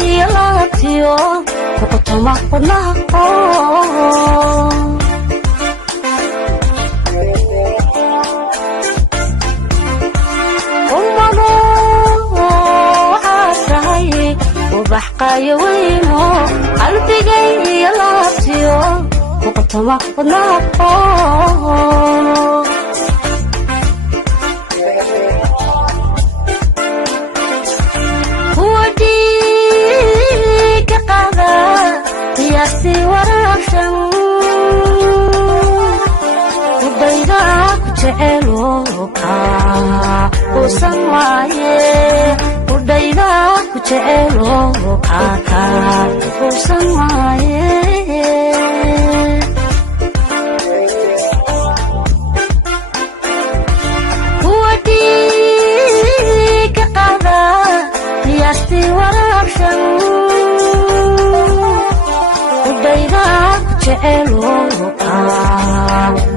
laabtiyo kuqotoma wadnaha ummado waxaad tahay ubax qaayo weyno qalbigay laabtiyo kuqotoma wadnaha si waraabshan udayda ku jecelo kaa usan maaye udayda ku jecelo kaa usan maaye kuwadii ka qaada qiyaastii waraabshan udayda ku jecelo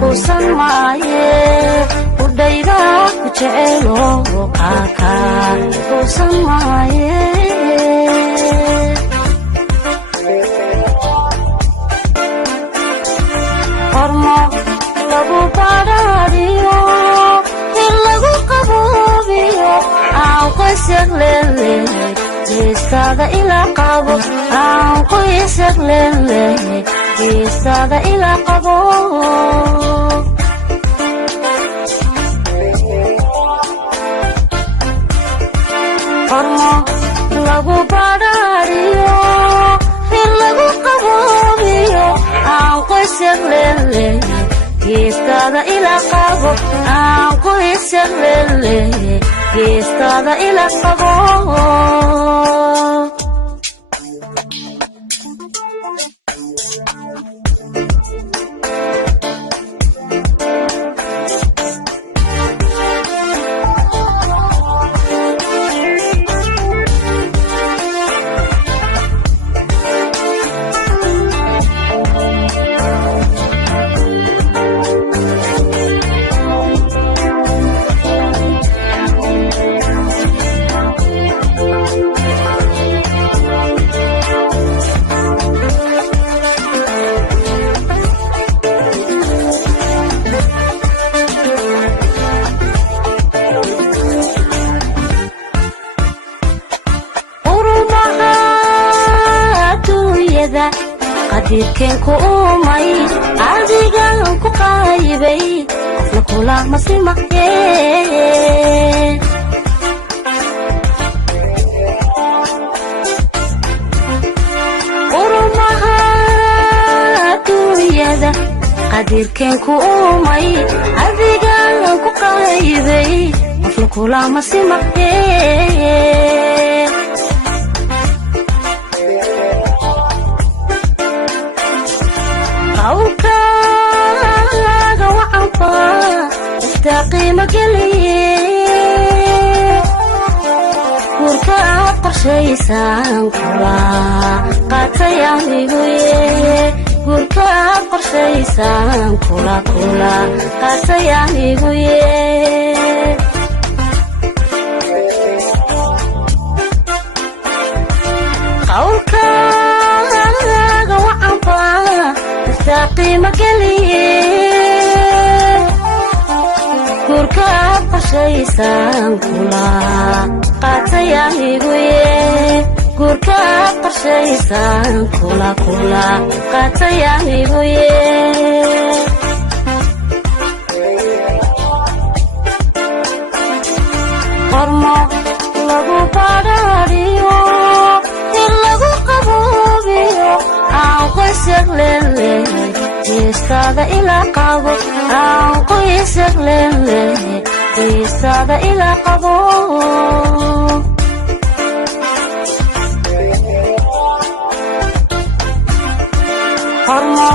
usan maaye udayda ku jecelo usan maaye hormo lagu badhaadhiyo in lagu qaboobiyo aan qoysag leelehay geestaada ila qabo aan qoysag leelehay geestaada ila qabo hormo lagu badhaadhiyo in lagu qaboobiyo aan qoysag leelehay geestaada ila qabo aan qoysag leelehay geestaada ila qabo qadirkeen ku umay adigan ku qaybay qofna kula masimaye urumaha dunyada qadirkeen ku umay adigan ku qaybay qofna kula masimaye awkaaga wacanba iftaa qiimo geliye guurka aad qorshaysaan kula qaatay aniguye guurka aad qorshaysaan kula qaatay aniguye qawlkaaga wacanba qiimo geliye guurka aad qorshaysaan kula qaatay aniguye guurka aad qorshaysaan kula qaatay aniguye hormo lagu badhaadhiyo in lagu qaboobiyo aan qoysag leelehay geestaada ila qabo aan qoysag leelehay geestaada ila qabo hormo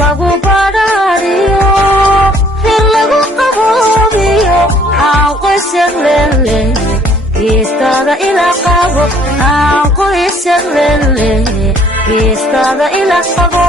lagu badhaadhiyo in lagu qaboobiyo aan qoysag leelehay geestaada ila qabo aan qoysag leelehay geestaada ila qabo